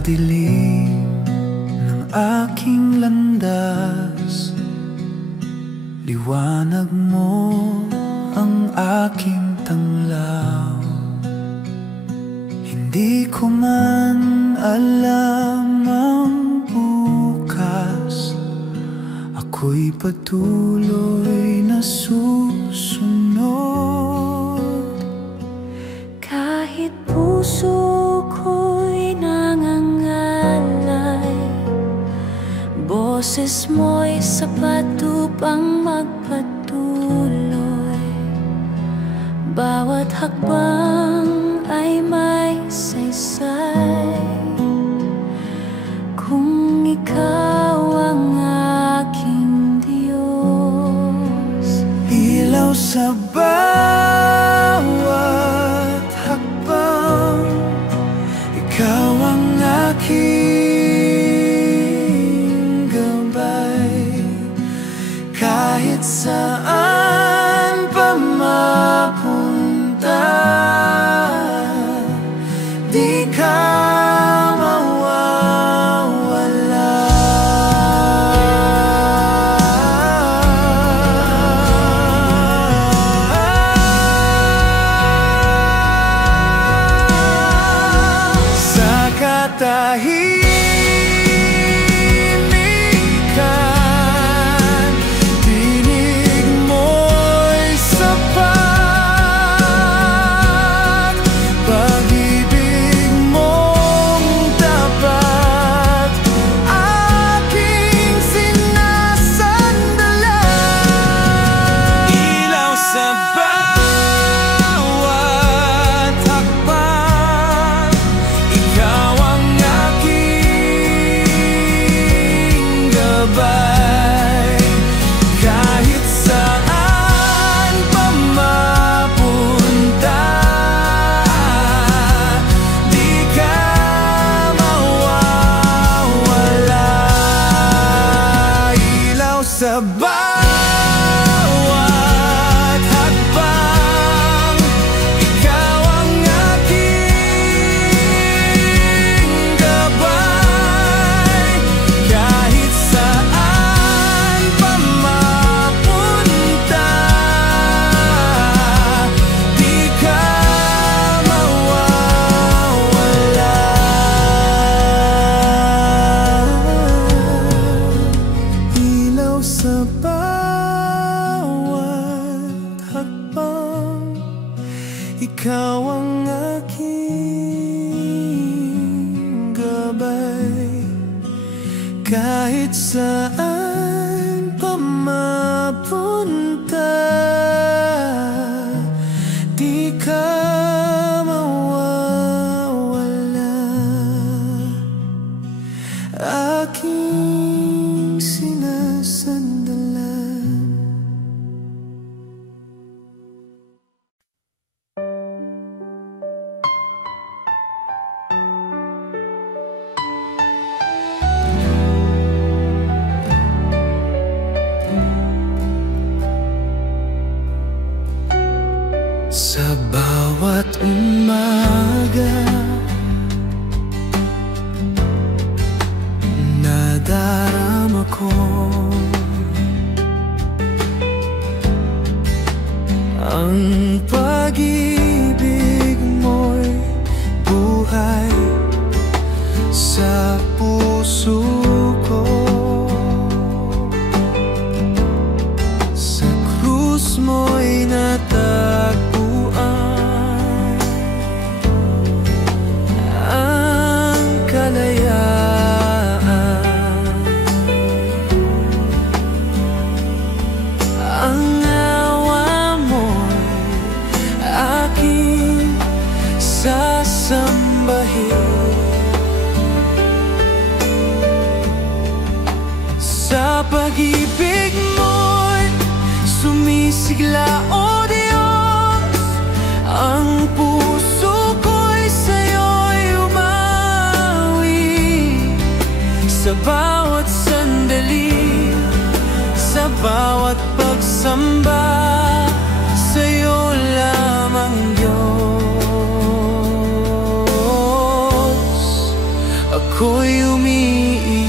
dilim ng aking landas, liwanag mo ang aking tanglaw. Hindi ko man alam ang bukas, ako'y patuloy na susunod. Kahit puso ko'y nangangalay, boses mo'y sapat upang magpatuloy. Bawat hakbang ay may saysay, kung ikaw ang aking Diyos. Ilaw sa bawat hakbang, ikaw ang aking gabay. Kahit saan pa mapunta, di ka mawawala. Sa katahimikan, tinig mo'y sapat. Pag-ibig mong tapat, aking sinasandalan. Ilaw sa bawat hakbang, ikaw ang aking gabay. Kahit saan pa mapunta, di ka mawawala. Ilaw sa bawat hakbang, ikaw ang aking gabay. Kahit saan pa mapunta, di ka mawawala. Ilaw sa bawat hakbang, ikaw ang aking gabay. Kahit saan pa mapunta, di ka mawawala. Aking sinasandalan. Sa bawat umaga, nadarama ko ang pag-ibig mo'y buhay sa puso ko. Sa krus mo'y natagpuan ang kalayaan. Ang awa mo'y aking sasambahin. Sa pag-ibig mo'y sumisigla, o Diyos. Ang puso ko'y sa'yo'y umawi. Sa bawat sandali, sa bawat pagsamba, sa'yo lamang Diyos. Ako ako'y umiibig.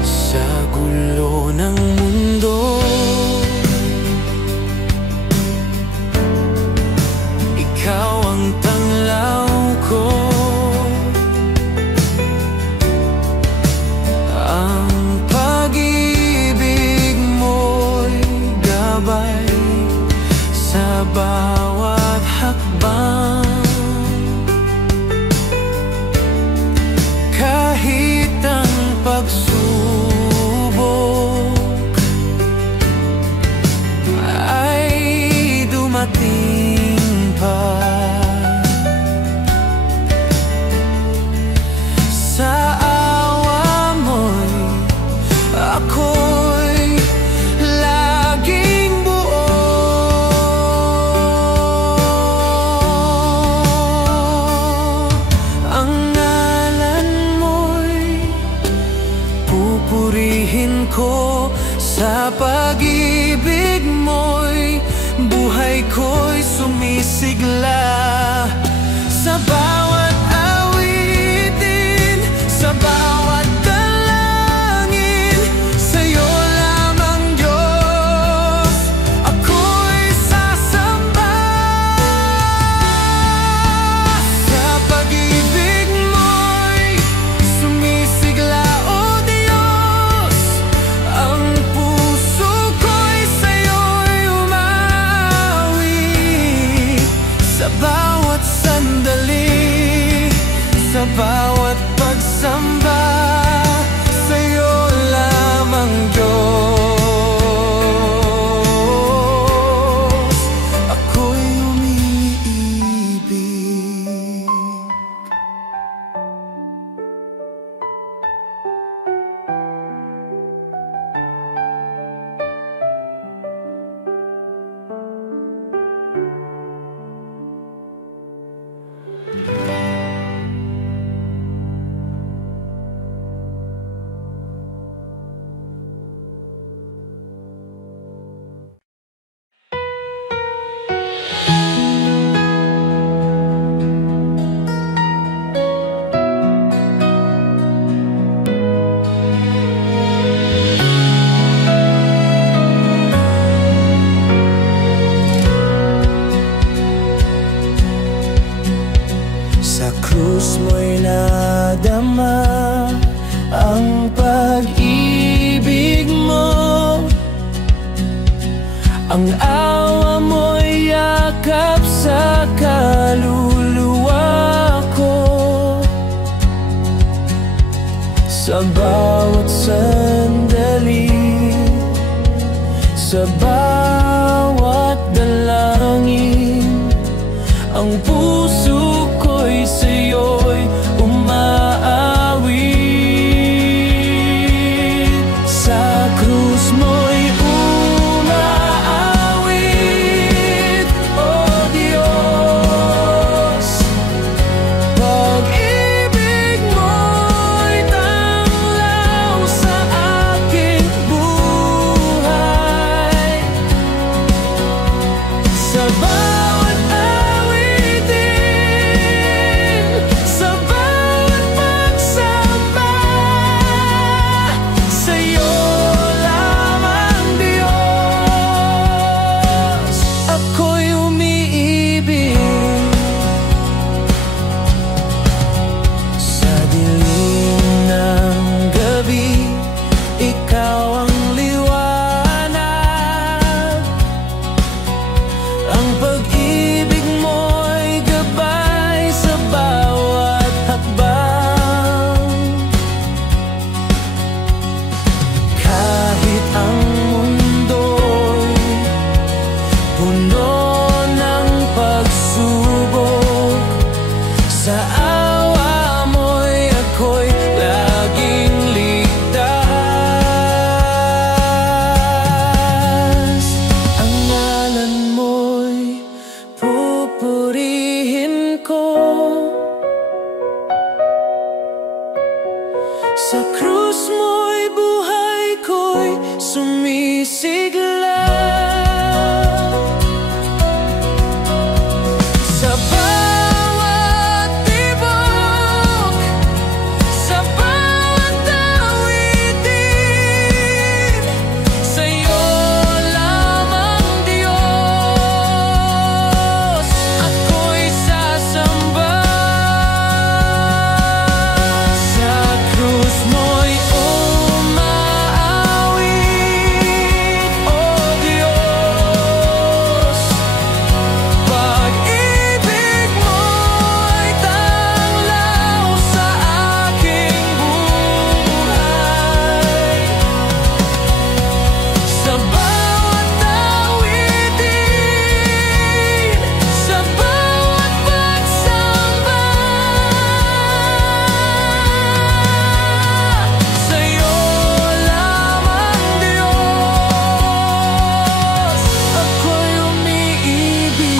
Sa gulo ng mundo, ikaw ang tanglaw ko. Ang pag-ibig mo'y gabay sa bawat hakbang. Kahit ang pagsubok ay dumating pa, sa awa mo'y ako'y laging buo. Ang ngalan mo'y pupurihin ko, sa pag-ibig mo'y buhay ko'y sumisigla. Sa bawat awitin, sa bawat dalangin, sa'yo lamang Diyos ako'y sasamba. Sa pag-ibig mo'y sumisigla, O Diyos, ang puso ko'y sa'yo'y umawi. Sa bawat sandali, sa bawat pagsamba, sa'yo lamang Diyos ako'y umiibig. Sa krus mo'y nadama ang pag-ibig mo, ang awa mo'y yakap sa kaluluwa ko. Sa bawat sandali, sa bawat dalangin, ang puso ko'y sa'yo'y umaawit. Sa krus mo'y umaawit, O Diyos. Pag-ibig mo'y tanglaw sa aking buhay. sumisigla. Sa bawat tibok, sa bawat awitin, sa'yo lamang Diyos ako'y sasamba. Sa krus mo'y umaawit, O Diyos. Pag-ibig mo'y tanglaw sa aking buhay. Sa bawat awitin, sa bawat pagsamba, sa'yo lamang Diyos ako'y umiibig.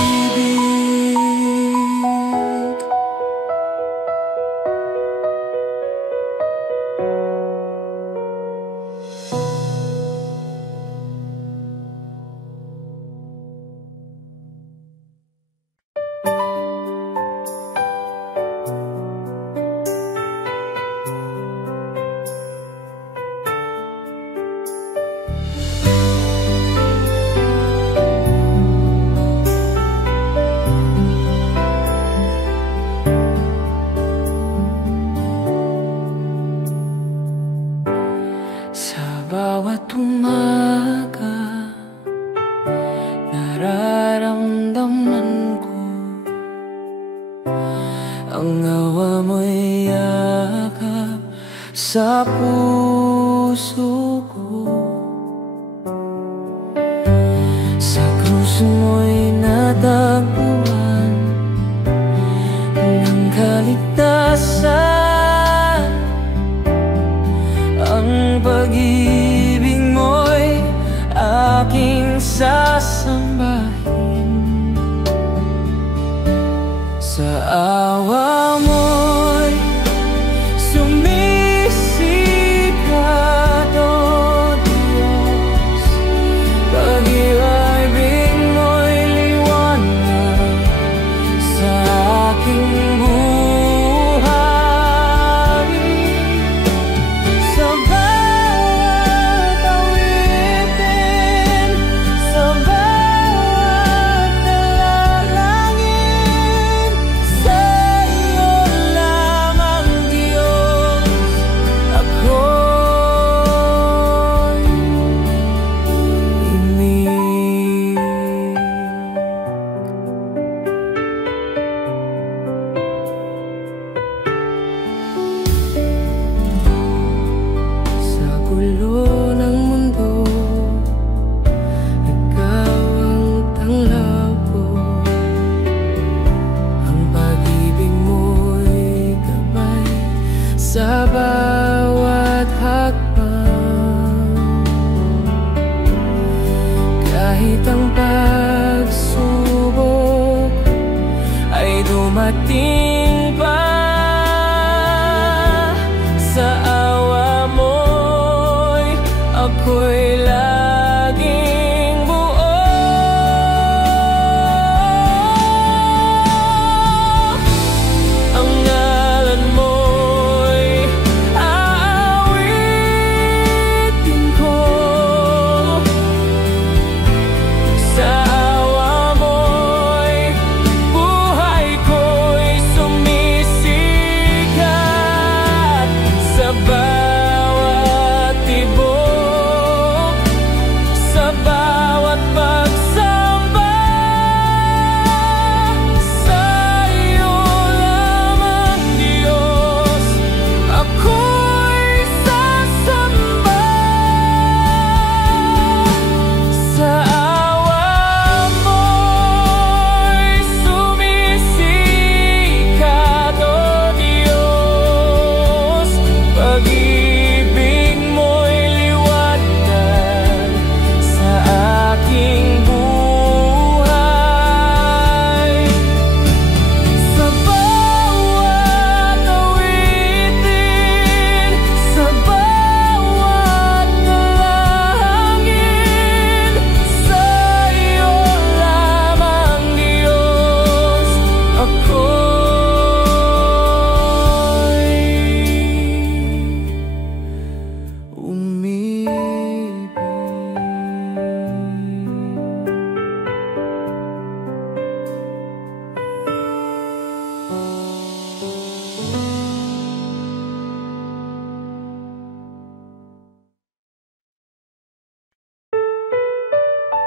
Sa bawat umaga, nararamdaman ko ang awa mo'y yakap sa puso ko. Sa krus mo'y natagpuan ng kaligtasan. Ang pag-ibig mo'y aking sasambahin. Sa awa mo'y sumisikat, O Diyos. Pag-ibig mo'y liwanag sa aking buhay. Sa bawat awitin, sa bawat dalangin, sa'yo lamang Diyos ako'y himig. Sa gulo ng mundo, ikaw ang tanglaw ko. Ang pag-ibig mo'y gabay sa bawat hakbang. Kahit ang pagsubok ay dumating pa, sa awa mo'y ako'y laging buo. Ang ngalan mo'y aawitin ko. Sa awa mo'y buhay ko'y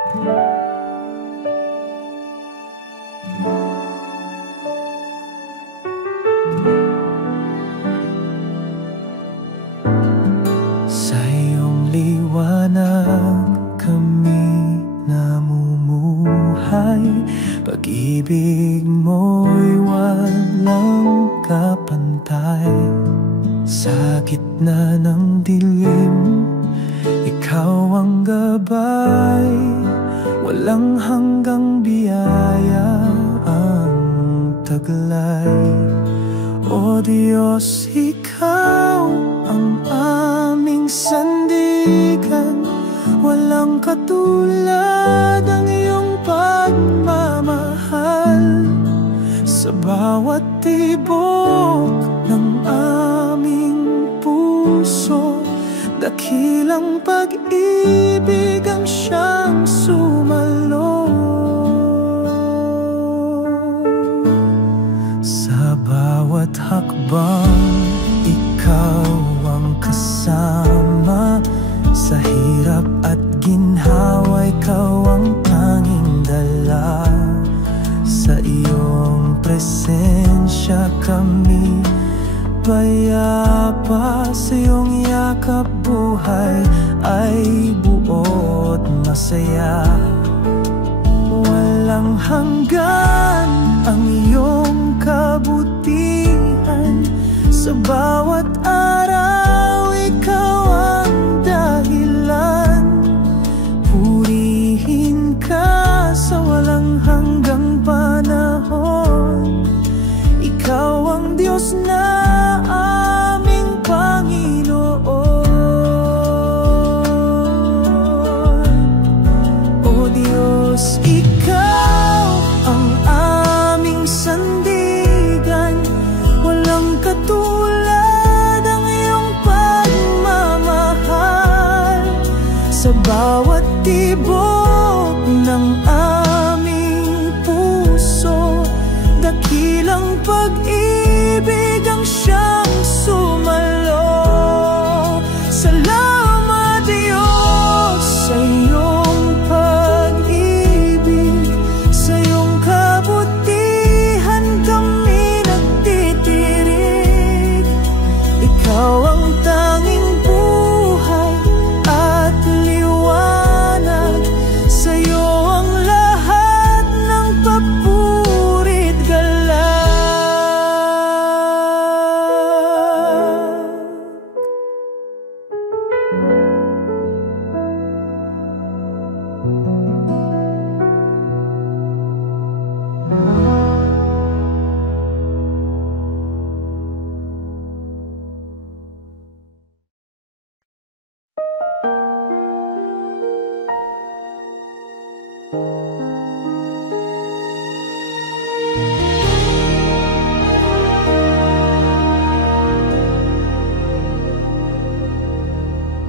Sa iyong liwanag kami namumuhay, pag-ibig mo'y walang kapantay. Sa gitna ng dilim, ikaw ang gabay, walang hanggang biyaya ang taglay. O Diyos, ikaw ang aming sandigan, walang katulad ang iyong pagmamahal. Sa bawat tibok ng aming puso, dakilang pag-ibig ang siyang sumalo. Sa bawat hakbang, ikaw ang kasama. Sa hirap at ginhawa, ikaw ang tanging dala. Sa iyong presensya kami payapa, sa iyong yakap buhay ay buot masaya. Walang hanggan ang iyong kabutihan, sa bawat araw ikaw ang dahilan. Purihin ka sa walang hanggang panahon, ikaw ang Diyos na aming Panginoon. O Diyos, ikaw ang aming sandigan, walang katulad ang iyong pagmamahal. Sa bawat tibok ng aming puso, dakilang pag-ibig ang siyang sumalo. Salamat Diyos sa iyong pag-ibig, sa iyong kabutihan kami nagtitirik. Ikaw ang tanging buhay at liwanag, sa iyo ang lahat ng papurit galang.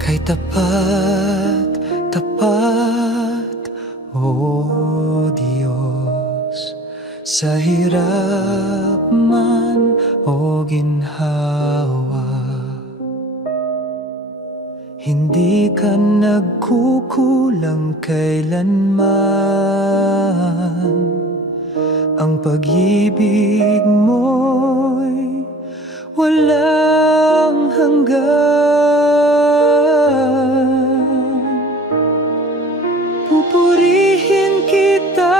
Kay tapat, tapat, O Diyos, sa hirap man o ginhawa, hindi ka nagkukulang kailanman. Ang pag-ibig mo'y walang hanggan. Pupurihin kita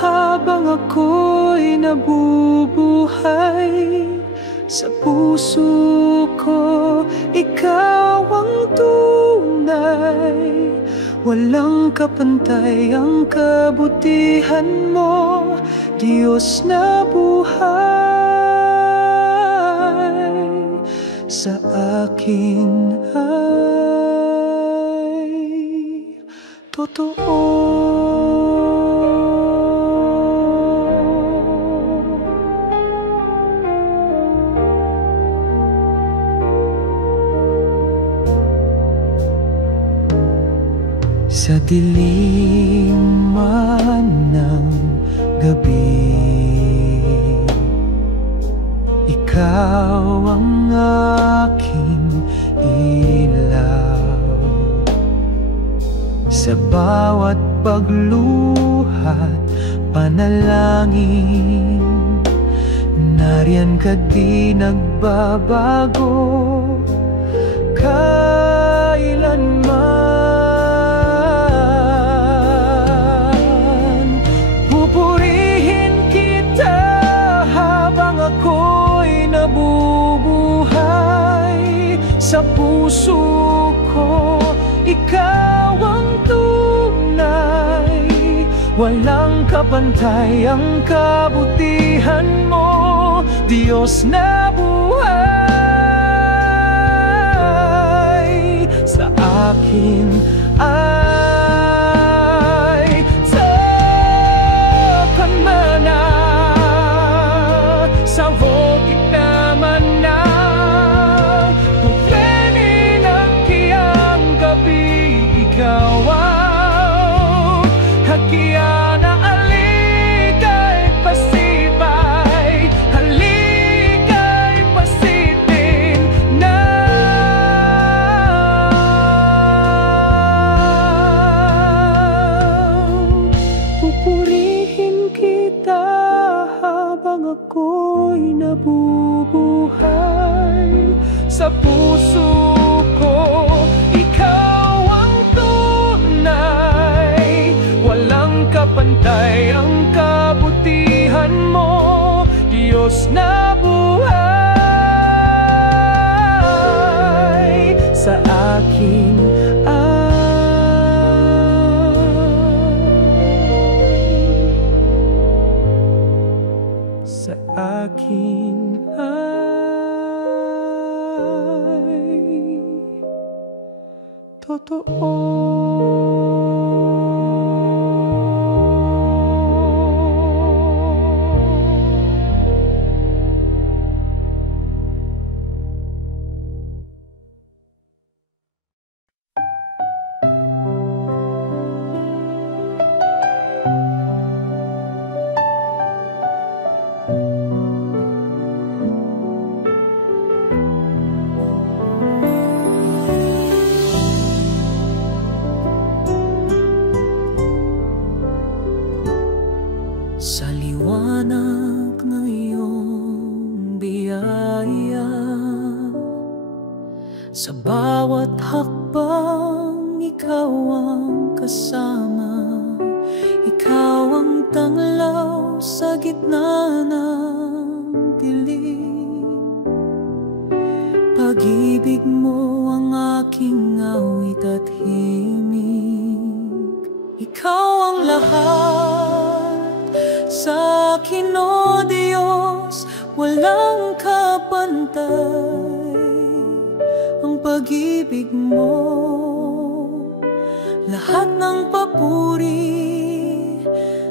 habang ako'y nabubuhay. Sa puso ko, ikaw ang tunay. Walang kapantay ang kabutihan mo, Diyos na buhay. Sa akin ay totoo. Sa dilim man ng gabi, ikaw ang aking ilaw. Sa sa bawat pagluhat, panalangin. Nariyan ka di nagbabago kailanman. Pupurihin kita habang ako'y nabubuhay. Sa puso ko, ikaw ang tunay. Walang kapantay ang kabutihan mo, Diyos na buhay. Sa akin ay takan mana, sa bukit naman na tupeni ng kiyang gabi. Ikaw ang hakian na alikay pasibay, halikay pasitin na. Pupurihin kita habang ako'y nabubuhay. Sa puso ko, ikaw ang tunay. Walang kapantay ang kabutihan mo, Diyos na buhay. Sa akin sa akin ay totoo. Sa liwanag ng iyong biyaya, sa bawat hakbang ikaw ang kasama. Ikaw ang tanglaw sa gitna ng dilim. Pag-ibig mo ang aking awit at himig. Ikaw ang lahat sa akin, o Diyos, walang kapantay ang pag-ibig mo. Lahat ng papuri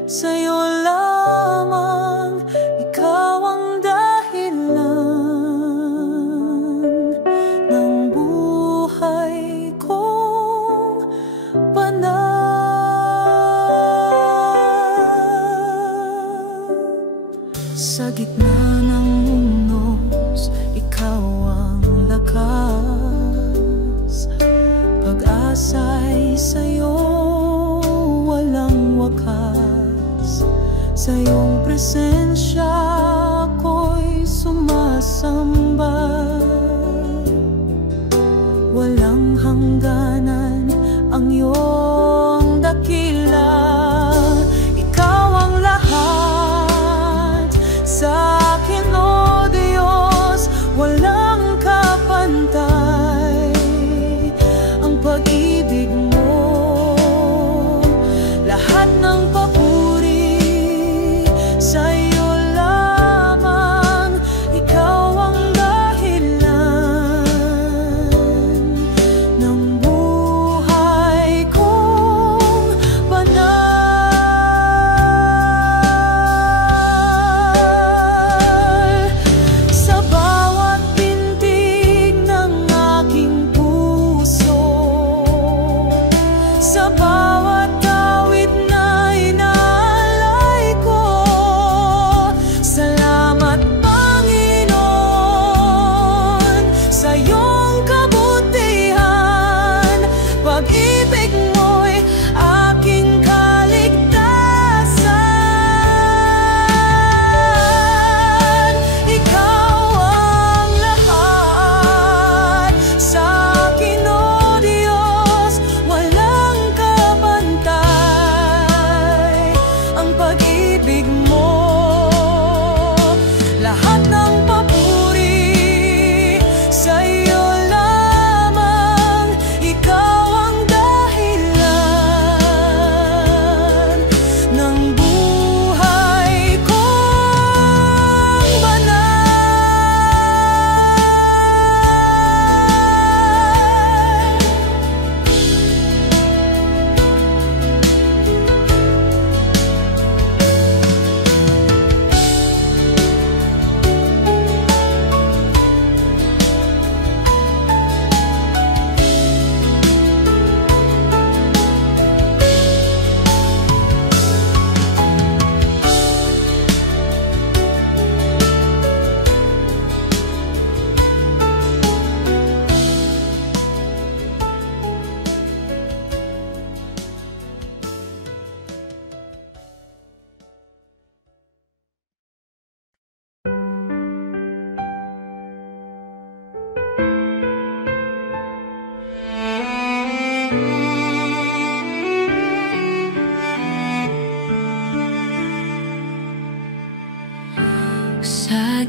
sa'yo lamang. Ikaw ang dahilan ng buhay kong banal. Sa gitna ng unos, ikaw ang lakas. Pag-asa'y sa'yo walang wakas. Sa iyong presensya ako'y sumasamba. Walang hangganan ang iyong dakila. Ikaw ang lahat sa akin, o Diyos, walang kapantay ang pag-ibig mo. Lahat ng papuri sa'yo lamang. Ikaw ang dahilan ng buhay ko.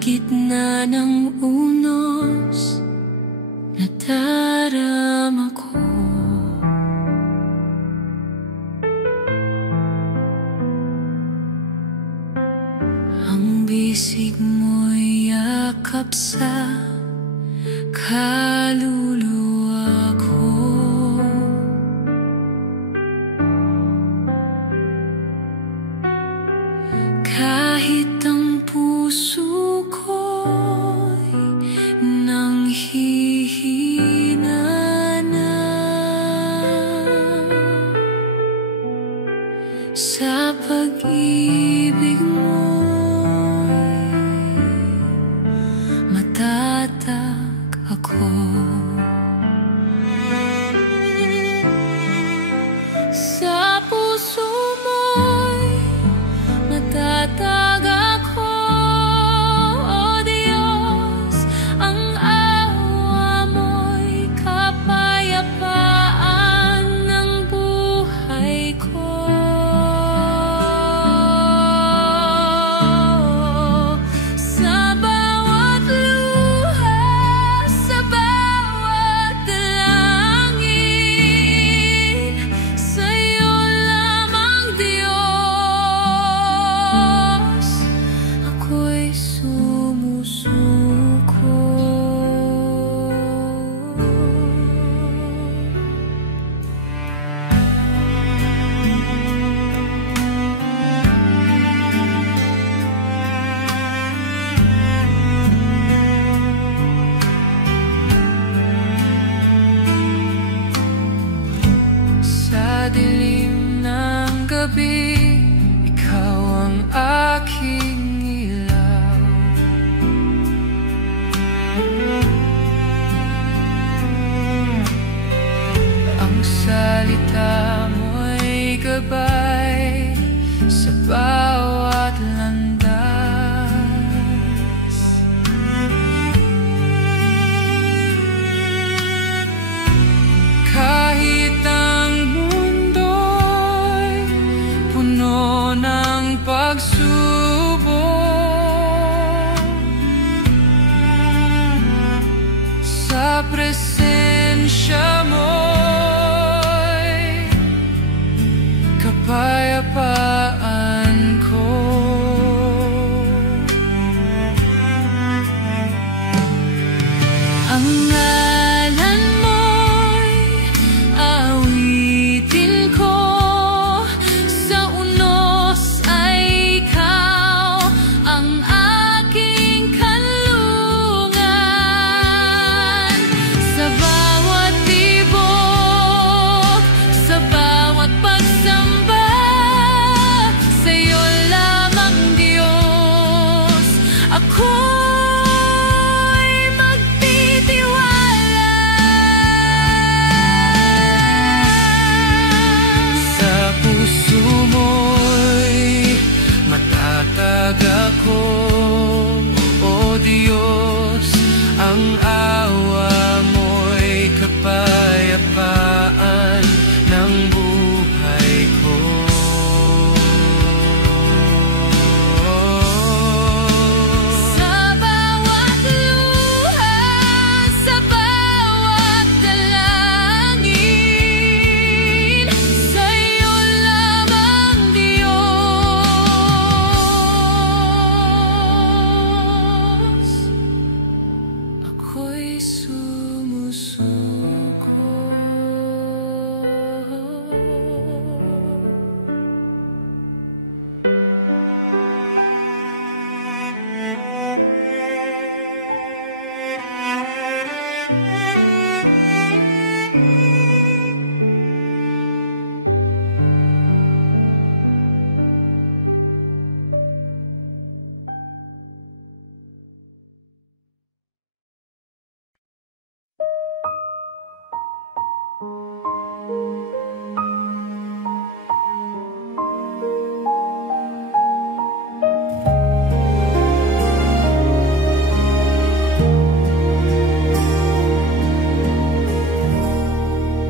gitna ng unos, nadarama ko ang bisig mo'y yakap sa kaluluwa ko. Kahit ang puso ko'y nanghihina na sa pag-ibig mo'y matatag ako. Sa puso mo'y matatag ako, O Diyos. Ang awa mo'y kapayapaan ng buhay ko. Sa bawat luha, sa bawat dalangin, sa'yo lamang, Diyos, ako'y sumusuko. Sa dilim ng gabi, ikaw ang aking ilaw. Ang salita mo'y gabay sa bawat landas. Kahit ang mundo'y puno ng pagsubok, sa presensya mo'y kapayapaan ko. Ang ngalan mo'y awitin ko, sa unos ay ikaw ang aking kanlungan. Sa bawat tibok, sa bawat pagsamba, sa'yo lamang, Diyos, ako'y magtitiwala. Sa puso mo'y matatag ako, O Diyos. Ang awa mo'y kapayapaan ng buhay ko. Sa bawat luha, sa bawat dalangin, sa'yo lamang, Diyos, ako'y sumusuko.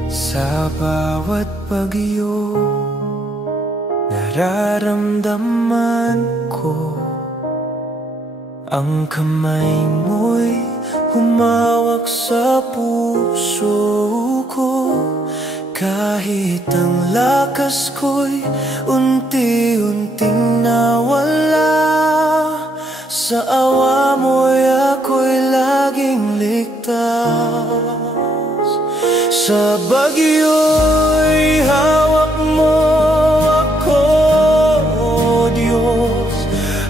Sa bawat bagyo, nararamdaman ko Ang kamay mo'y humawak sa puso ko, kahit ang lakas ko'y unti-unting nawala. Sa awa mo'y ako'y laging ligtas. Sa bagyo'y hawak mo ako, O Diyos.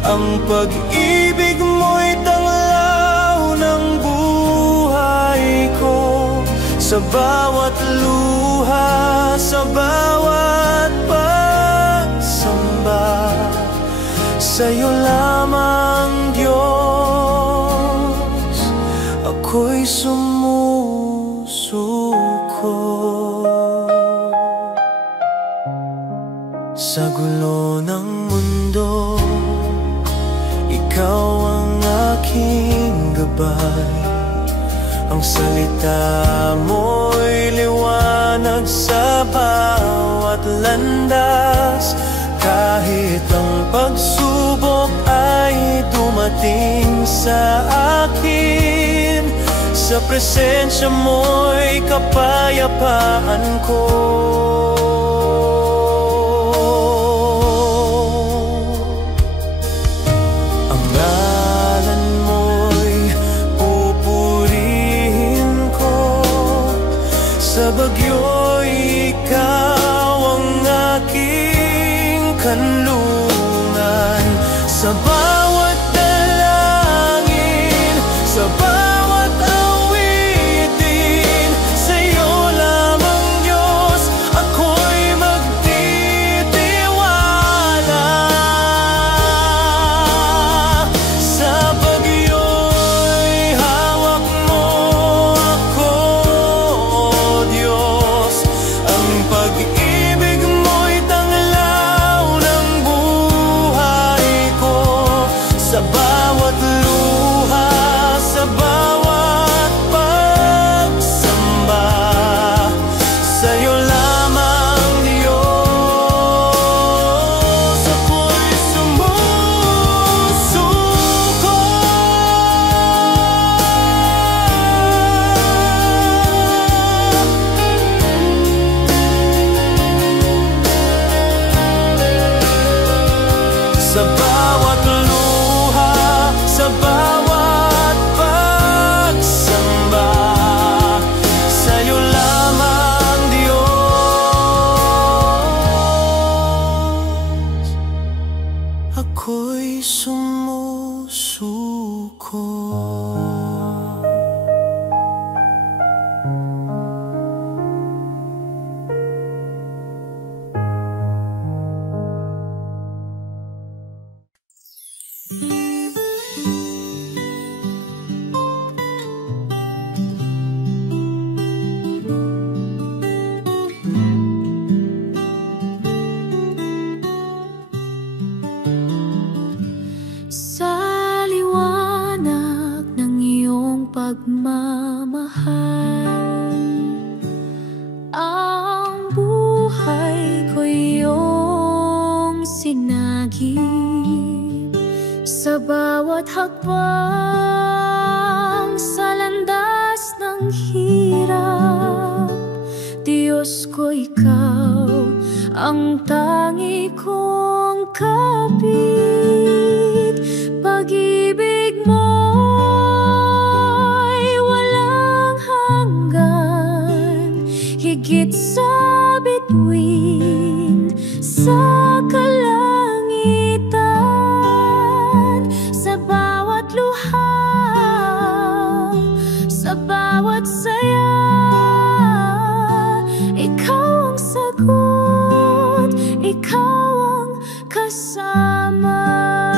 Ang pag-ibig mo'y tanglaw ng buhay ko. Sa bawat luha, sa bawat pagsamba, sa'yo lamang, Diyos, ako'y sumusuko. Sa gulo ng mundo, ikaw ang aking gabay. Ang salita mo'y liwanag sa bawat landas. Kahit ang pagsubok ay dumating sa akin, sa presensya mo'y kapayapaan ko. Ang ngalan mo'y pupurihin ko. Sa bagyo'y ikaw ang aking kanlungan. Sa bawat dalangin, sa bawat awitin, sa'yo lamang, Diyos, ako'y magtitiwala. Sa bagyo'y hawak mo ako, O Diyos. Ang pag-ibig mo'y tanglaw ng buhay ko. Sa bawat luha, sa bawat pagsamba, sa'yo lamang, Diyos, ako'y sumusuko. Sa bawat luha, sa bawat pagsamba, sa'yo lamang, Diyos, ako'y sumusuko. Sa liwanag ng iyong pagmamahal, ang buhay ko iyong sinagip. Sa bawat hakbang, sa landas ng hirap, Diyos ko, ikaw ang tangi kong kapit. Pag-ibig mo'y walang hanggan, higit sa bituin sa kalangitan. Sa bawat luha, sa bawat saya, ikaw ang sagot, ikaw ang kasama.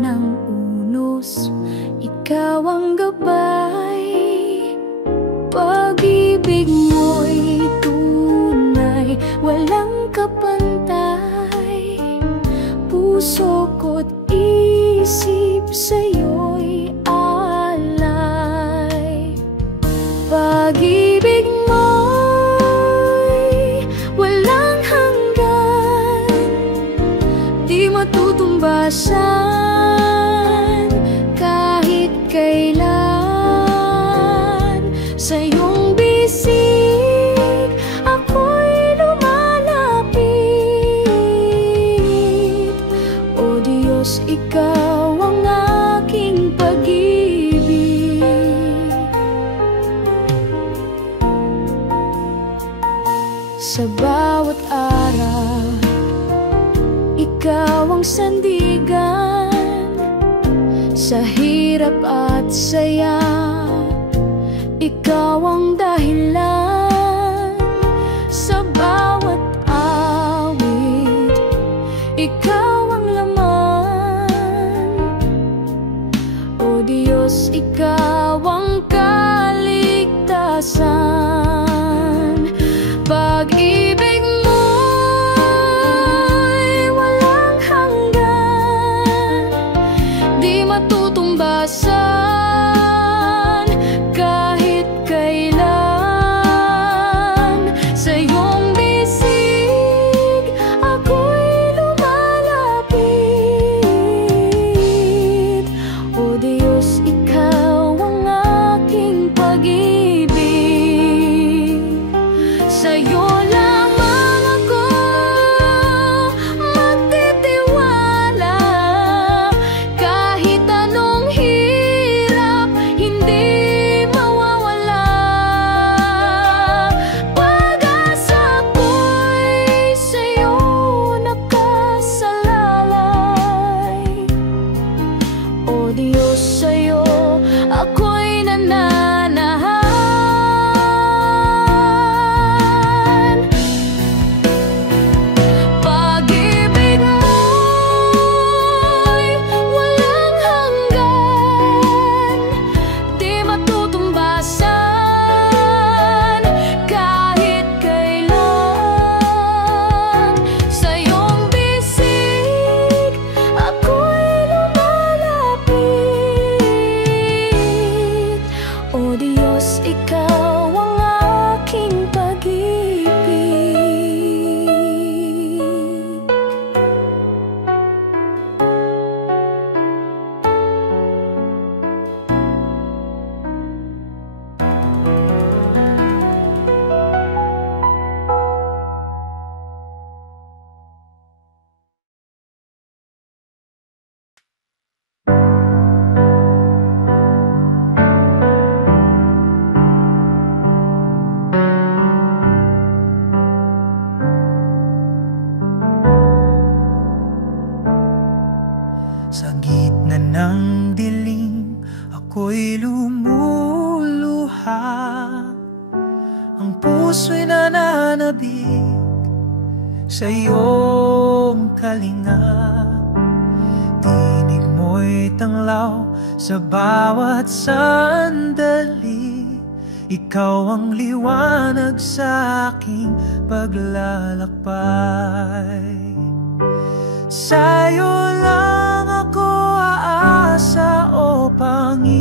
ng unos, ikaw ang gabay. Pag-ibig mo'y tunay, walang kapantay. Puso ko't isip sa'yo'y alay. Pag-ibig mo'y walang hanggan, di matutumbasan kahit kailan. Sa iyong bisig ako'y lumalapit. O Diyos, ikaw ang aking pag-ibig. Sa bawat araw, ikaw ang sandigan. Sa hirap at saya, ikaw ang dahilan. Sa bawat awit, ikaw ang laman. O Diyos, ikaw ang kaligtasan. Pag-ibig mo'y walang hanggan, di matutumbasan kahit kailan. Sa iyong bisig ako'y lumalapit. O Diyos, ikaw ang aking pag-ibig. Sa'yo lamang ako magtitiwala. Kahit anong hirap, hindi mawawala. Pag-asa ko'y sa'yo nakasalalay. O Diyos, sa'yo ako'y nananahan. Pag-ibig mo'y walang hanggan, di matutumbasan kahit kailan. Sa iyong bisig ako'y lumalapit. O Diyos, ikaw ang aking pag-ibig. Sa gitna ng dilim, ako'y lumuluha. Ang puso'y nananabik sa iyong kalinga. Tinig mo'y tanglaw sa bawat sandali. Ikaw ang liwanag sa aking paglalakbay. Sa'yo lang ako aasa, o Panginoon.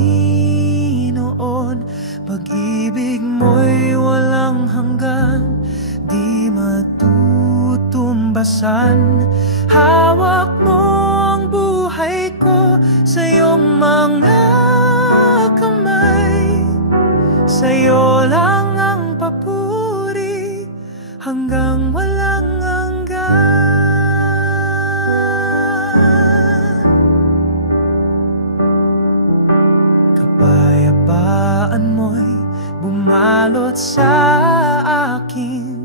Pag-ibig mo'y walang hanggan, di matutumbasan. Hawak mo ang buhay ko sa iyong mga kamay. Sa'yo lang ang papuri hanggang walang hanggan. Kapayapaan mo'y bumalot sa akin.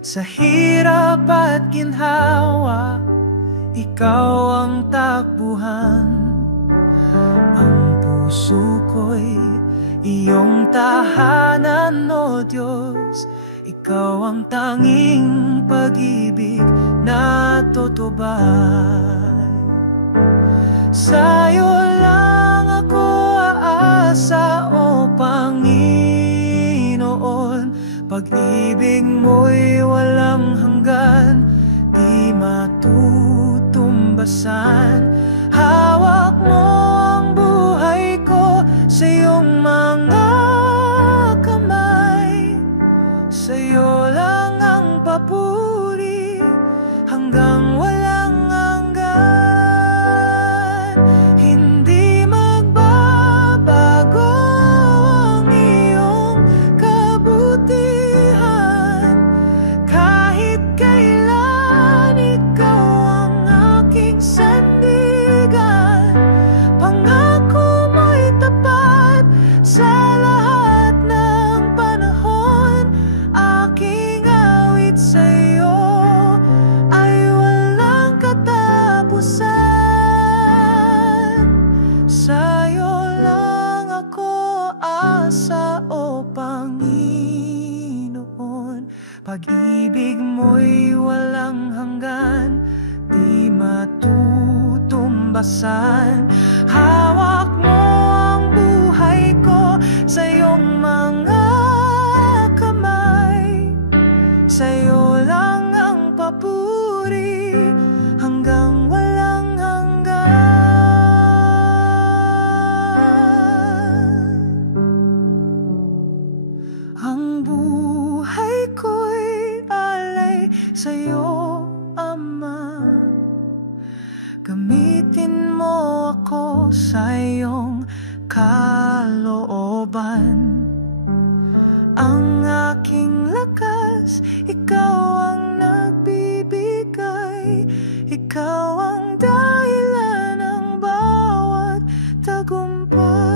Sa hirap at ginhawa, ikaw ang takbuhan. Ang puso ko'y iyong tahanan, o Diyos. Ikaw ang tanging pag-ibig na tutubay. Sa'yo lang ako aasa, o Panginoon. Pag-ibig mo'y walang hanggan, di matutumbasan. Hawak mo ang buhay ko sa iyong mga kamay. Sa'yo lang ang papuri hanggang walang hanggan. Hindi magbabago ang iyong kabutihan. Kahit kailan ikaw ang aking sandigan. Pangako mo'y tapat sa lahat ng panahon. Aking awit sa'yo ay walang katapusan. Sa'yo lang ako asa, o Panginoon. Pag-ibig mo'y walang hanggan, di matutumbasan. Hawak mo ang buhay ko sa iyong mga kamay. Sa'yo lang ang papuri hanggang walang hanggan. Ang buhay ko'y alay sa'yo, Ama. Gamitin mo ako sa iyong kalooban. Ang aking lakas, ikaw ang nagbibigay. Ikaw ang dahilan ng bawat tagumpay.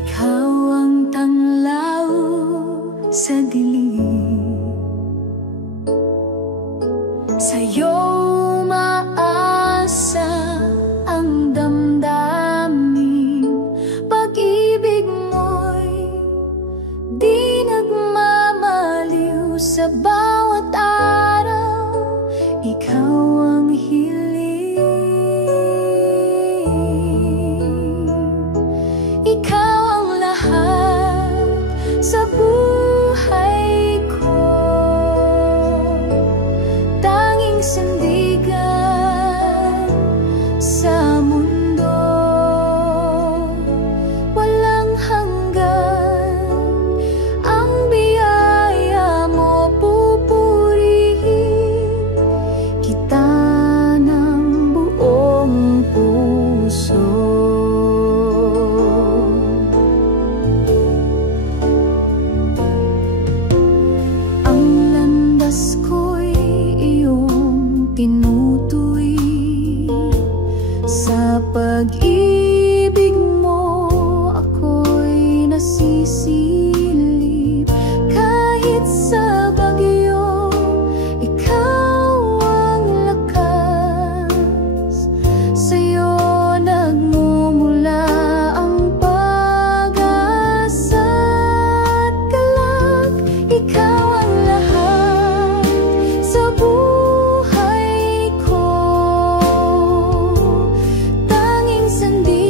Ikaw ang tanglaw sa dilim. Sa'yo maasa ang damdamin. Pag-ibig mo'y di nagmamaliw sa bawat araw. Ikaw ang hiling. Ikaw ang lahat sa buhay ko. Tanging sandigan sa mundo. Walang hanggan ang biyaya mo, pupurihin kita ng buong puso. Ang landas ko'y iyong tinutuwi. Sa pag-ibig mo ako'y nasisilip. Kahit sa bagyo, ikaw ang lakas. Sa'yo nagmumula ang pag-asa at galak. Ikaw ang lahat sa buhay ko. Tanging sandigan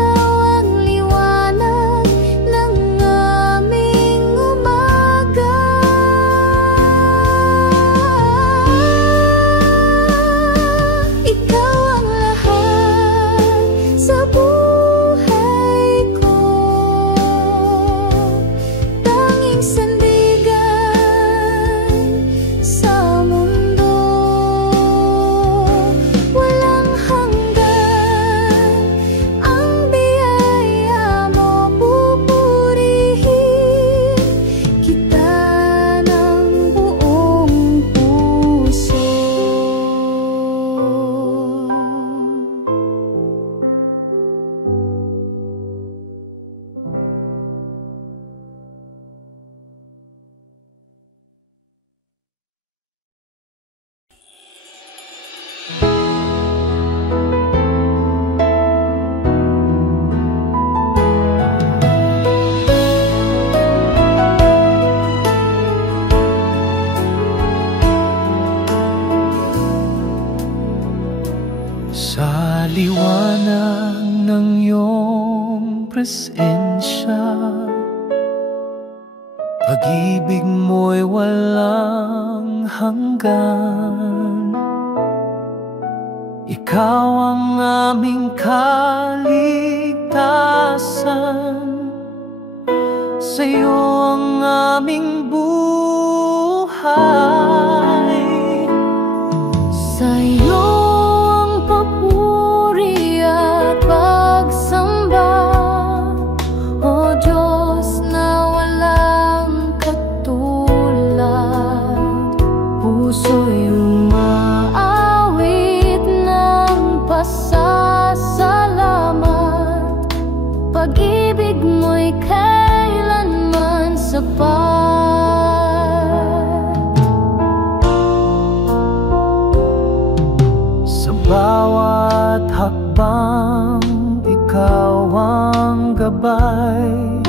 ikaw ang liwanag ng aming umaga. Ikaw ang lahat sa buhay ko, tanging sandigan sa mundo. Walang hanggan ang biyaya mo, pupurihin kita ng buong puso. Sa liwanag ng iyong presensya, pag-ibig mo'y walang hanggan. Ikaw ang aming kaligtasan, sa'yo ang aming buhay. Sa'yo ang papuri at pagsamba, O Diyos na walang katulad. Puso'y umaawit ng pasasalamat, pag-ibig mo'y kailanman sapat. Sa bawat hakbang, ikaw ang gabay,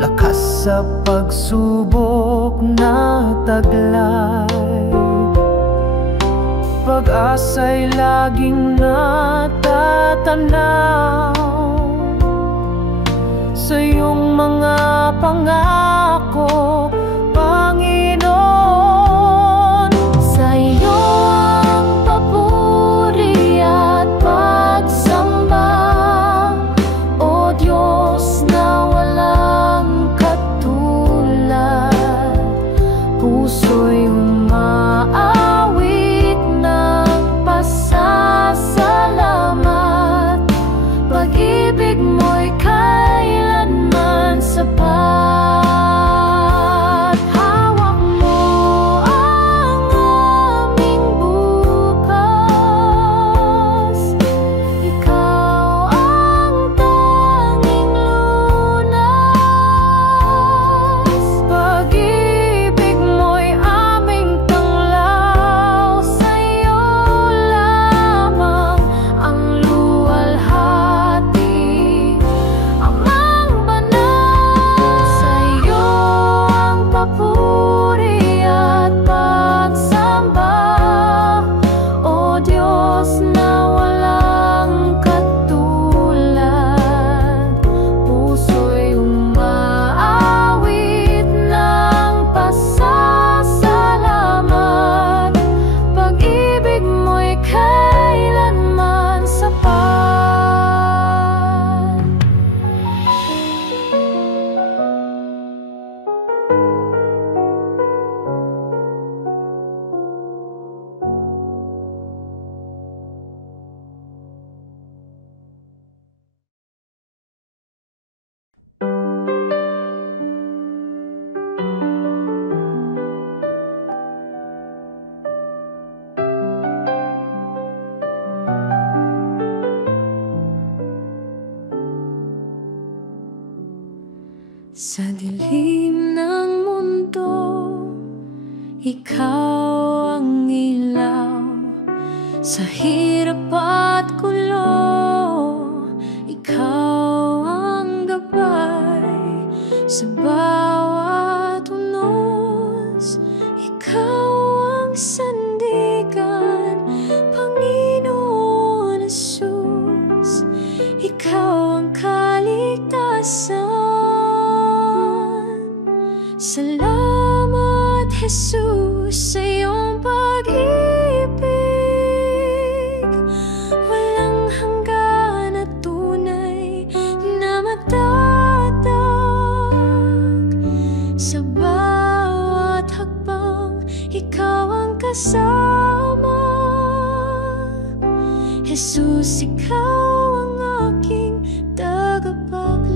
lakas sa pagsubok na taglay. Pag-asa'y laging natatanaw sa iyong mga pangako, Panginoon. Sa'yo ang papuri at pagsamba, O Diyos na walang katulad. Puso'y umaawit ng pasasalamat, pag-ibig mo'y kailanman sapat. Hawak mo ang aming bukas, ikaw ang tanging lunas. Pag-ibig mo'y aming tanglaw, sa'yo lamang ang luwalhati, Amang banal. Sa'yo ang papuri at pagsamba, O Diyos na walang katulad. Puso'y umaawit ng pasasalamat, pag-ibig mo'y kailanman sapat. Sa dilim ng mundo, ikaw ang ilaw. Sa hirap at gulo, ikaw ang gabay. Sa bawat unos, ikaw ang sandigan. Panginoon Jesus, ikaw ang Salamat, Jesus, sa iyong pag-ibig. Walang hanggan at tunay na matatag. Sa bawat hakbang, ikaw ang kasama. Jesus, ikaw ang aking tagapagligtas.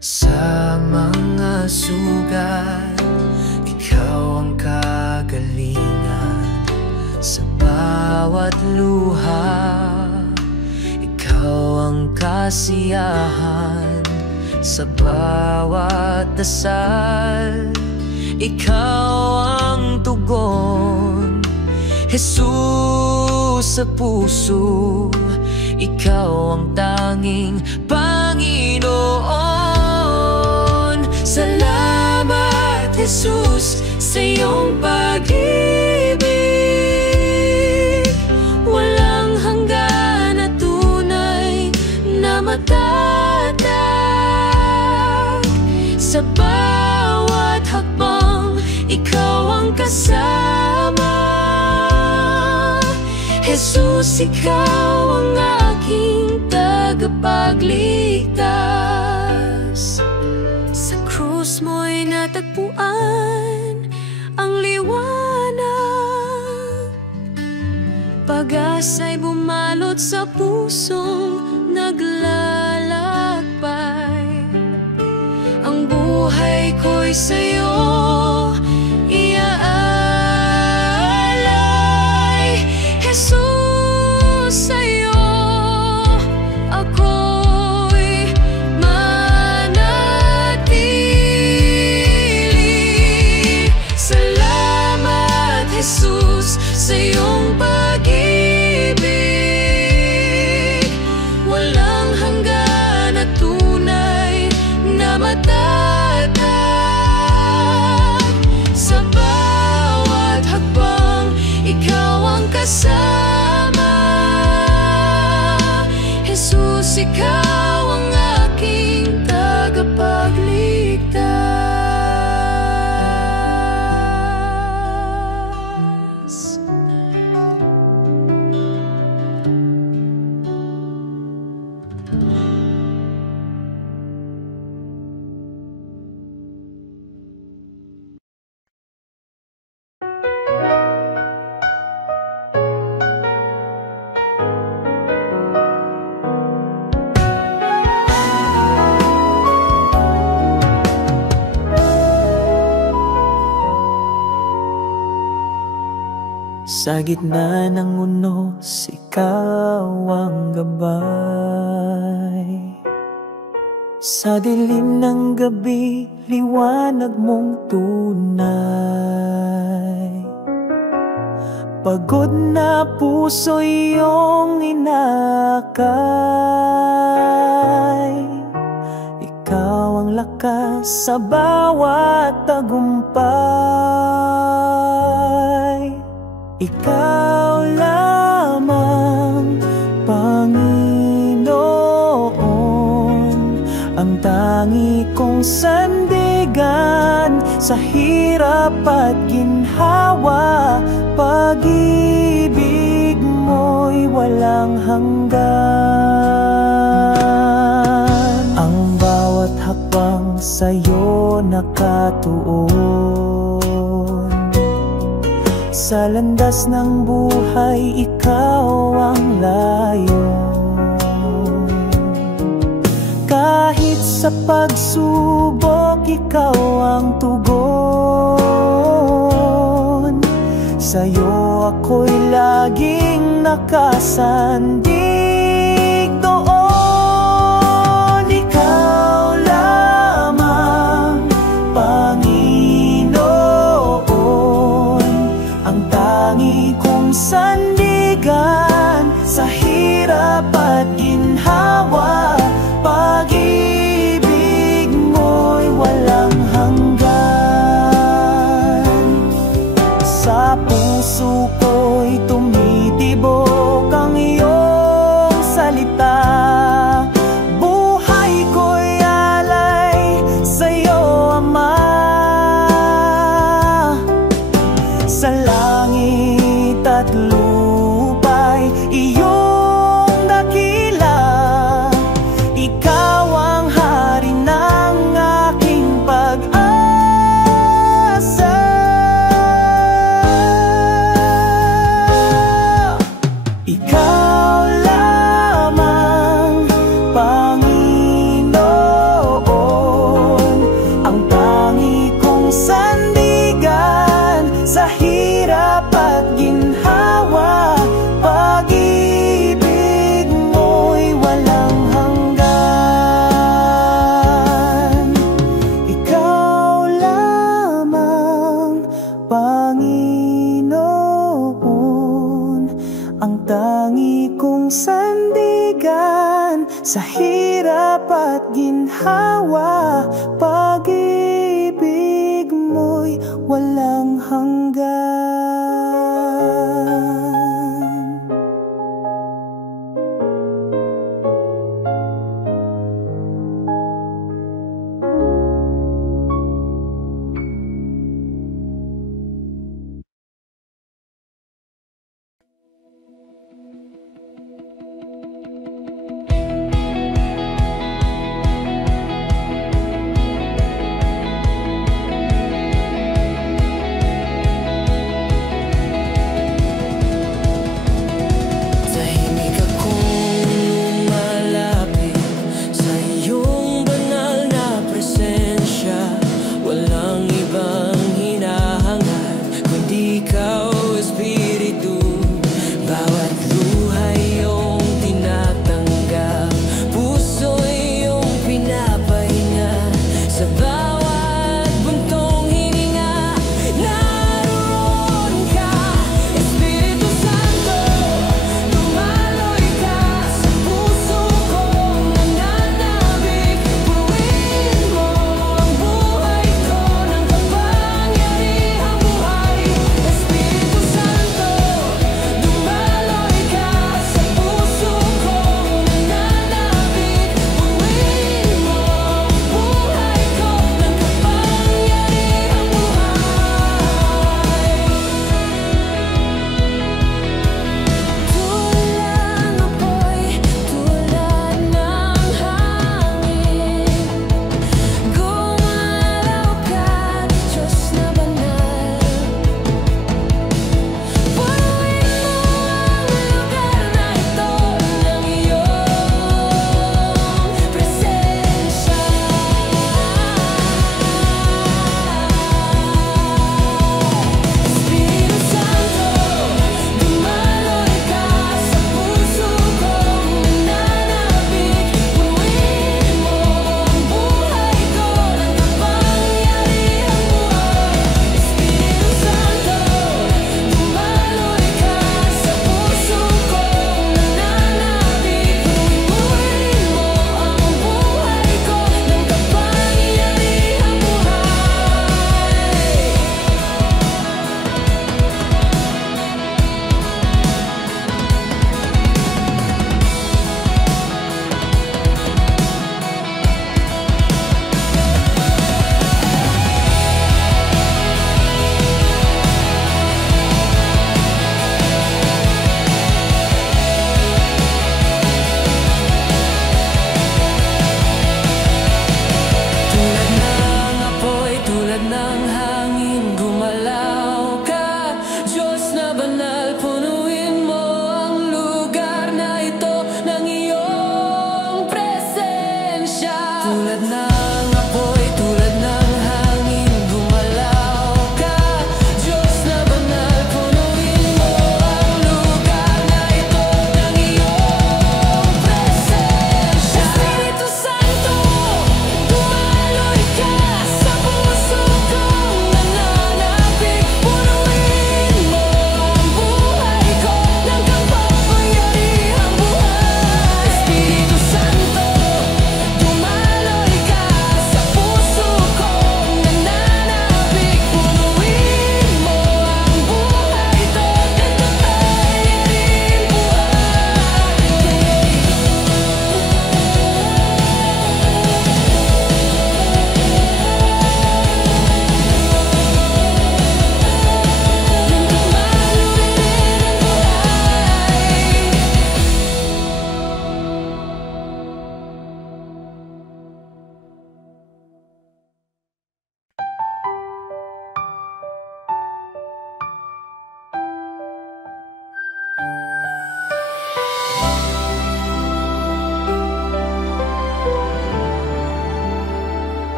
Sa mga sugat, ikaw ang kagalingan. Sa bawat luha, ikaw ang kasiyahan. Sa bawat dasal, ikaw ang tugon. Jesus, sa puso, ikaw ang tanging Panginoon. Salamat, Jesus, sa iyong pag-ibig. Walang hanggan at tunay na matatag. Sa bawat hakbang, ikaw ang kasama. Jesus, ikaw ang aking tagapagligtas. Sa krus mo'y natagpuan ang liwanag. Pag-asa'y bumalot sa pusong naglalakbay. Ang buhay ko'y sa'yo iaalay. Jesus, sa'yo ako'y manatili. Salamat, Jesus, sa iyong pag-ibig. Walang hanggan at tunay na matatag. Sa bawat hakbang, ikaw ang kasama. Jesus, ikaw ang aking tagapagligtas. Sa gitna ng unos, ikaw ang gabay. Sa dilim ng gabi, liwanag mong tunay. Pagod na puso iyong inakay. Ikaw ang lakas sa bawat tagumpay. Ikaw lamang, Panginoon, ang tangi kong sandigan sa hirap at ginhawa. Pag-ibig mo'y walang hanggan. Ang bawat hakbang sa'yo nakatuon. Sa landas ng buhay, ikaw ang layon. Kahit sa pagsubok, ikaw ang tugon. Sa'yo ako'y laging nakasandig doon. Ikaw lamang, Panginoon, ang tangi kong sandigan sa hirap at ginhawa. Pag-ibig mo'y walang hanggan. Sa puso ko'y tumitibok ang tangi kong sandigan sa hirap at ginhawa. Pag-ibig mo'y walang hanggan.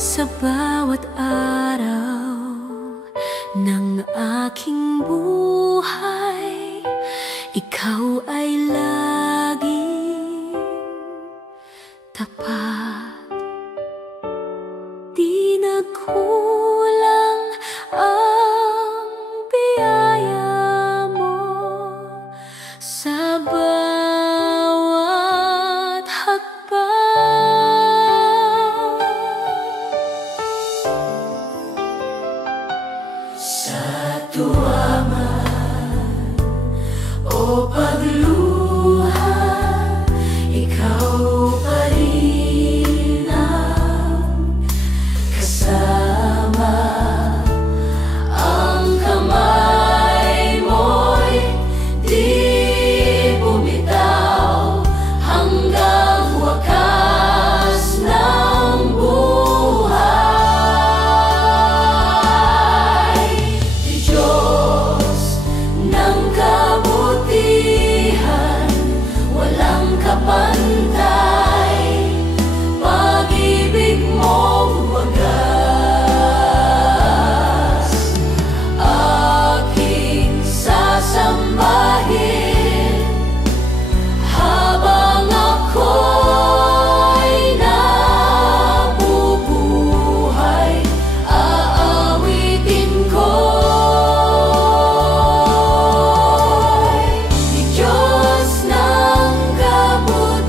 Sa bawat araw ng aking buhay, ikaw ay laging tapat. Di nagkulang ang biyaya mo O pagluha, ikaw pa rin ang kasama. Ang kamay mo'y di bumitaw hanggang wakas ng buhay. Di Diyos ng kabutihan, walang kapantay, pag-ibig mong wagas. Aking sasambahin habang ako'y nabubuhay, aawitin ko'y di Diyos ng kabutihan.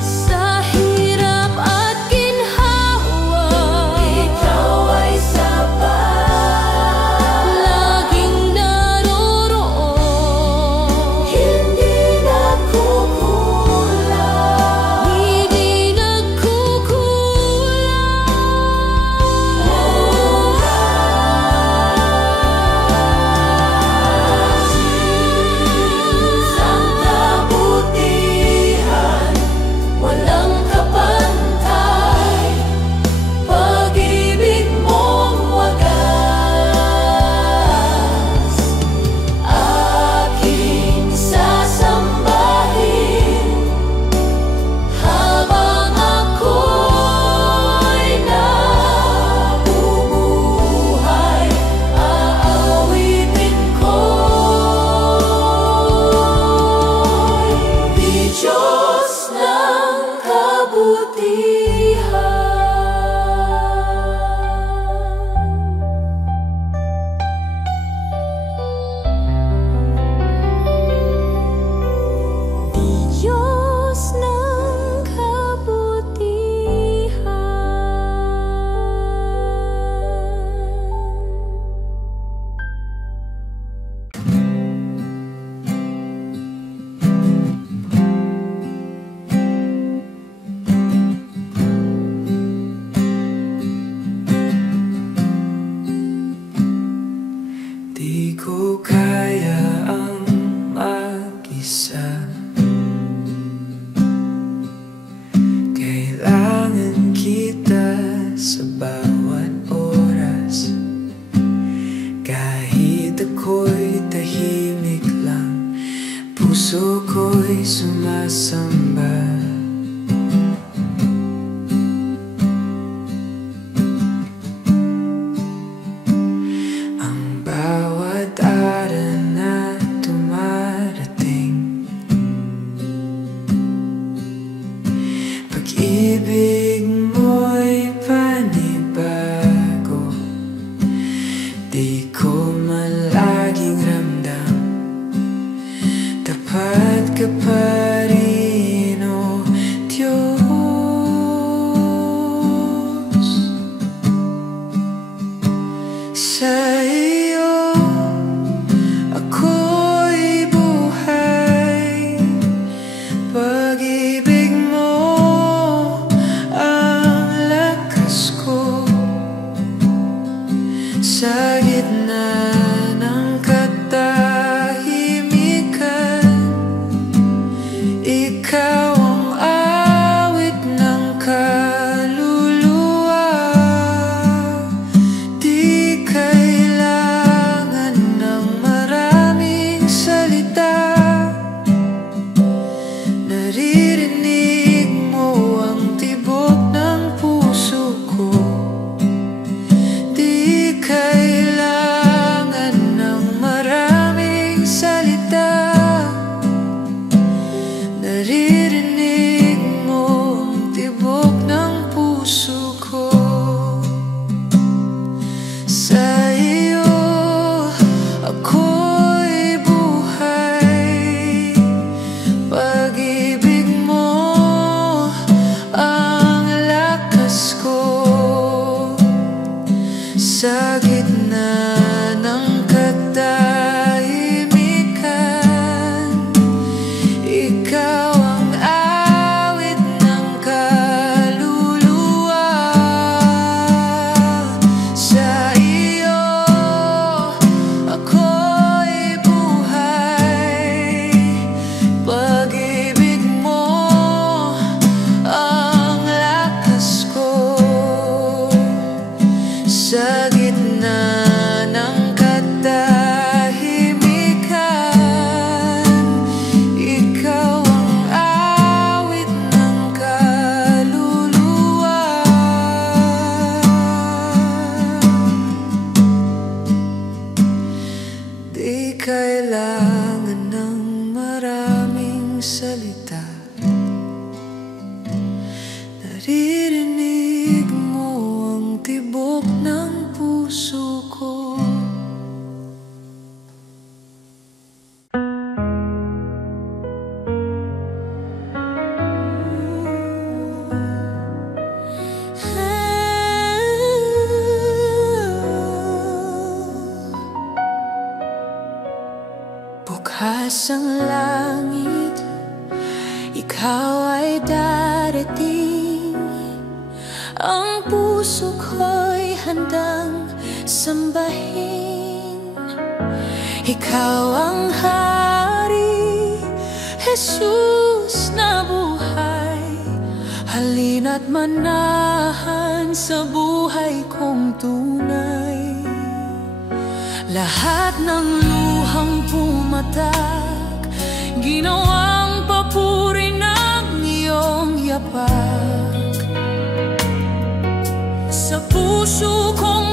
Sa hirap at ginhawa, ikaw ay sapat, laging naroroon, hindi nagkukulang, hindi ang kabutihan, walang kapantay, pag-ibig mong wagas. Aking sasambahin habang ako'y nabubuhay, aawitin ko'y di Diyos ng kabutihan. Di Diyos ng Di ko kaya ang mag-isa, kailangan kita sa bawat oras. Kahit ako'y tahimik lang, puso ko'y sumasamba. Ang bawat araw na dumarating, pag-ibig mo'y panibago. Di ko man laging ramdam, tapat ka pa rin, o Diyos. Sa iyo ako'y buhay, pag-ibig mo ang lakas ko. Sa gitna ng katahimikan, ikaw ang awit ng kaluluwa. Di kailangan ng maraming salita, naririnig mo ang tibok ng puso ko. Di kailangan gitna ng katahimikan, ikaw ang awit ng kaluluwa. Sa iyo ako'y buhay, pag-ibig mo ang lakas ko. Sa gitna ng katahimikan, ikaw ang awit ng kaluluwa. Di kailangan ng maraming salita, naririnig mo ang tibok ng puso ko. Bukas ang langit, ikaw ay darating. Ang puso ko'y handang sambahin. Ikaw ang hari, Jesus na buhay. Halina't manahan sa buhay kong tunay. Lahat ng luhang pumatak, ginawang papuri ng iyong yapak. Sa puso kong